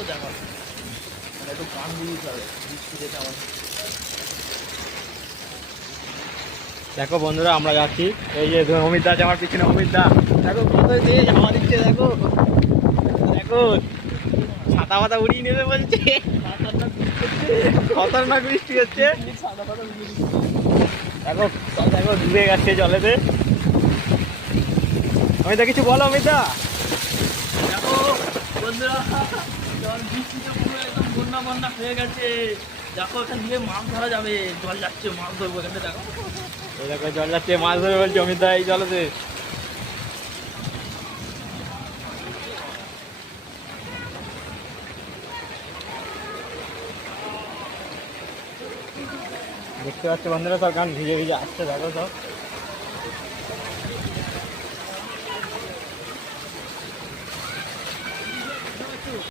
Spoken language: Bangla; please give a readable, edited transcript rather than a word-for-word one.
তো দেখা মানে একটু গান বুঝতে হবে বৃষ্টি দেখে আমার। দেখো বন্ধুরা আমরা যাচ্ছি, এই যে অমিত দা আছে আমার পিছনে, অমিত দা দেখো কত তেজ হাওয়া দিচ্ছে, দেখো দেখো ছাতা মাথা উড়িয়ে নেবে বলছে, খতরনাক বৃষ্টি হচ্ছে। দেখো দেখো ডুবে গেছে জলেতে। অমিতা কিছু বলো অমিতা। দেখো বন্ধুরা জল বৃষ্টিতে পুরো একদম বন্যা বন্যা হয়ে গেছে। দেখো এখান দিয়ে মাছ ধরা যাবে, জল যাচ্ছে মাছ ধরবো এখানে। দেখো এই দেখো জল যাচ্ছে, মাছ ধরে বলছে অমিত দা এই জলেতে। দেখতে পাচ্ছ বন্ধুরা সব গান ভিজে ভিজে আসছে, দেখো সব।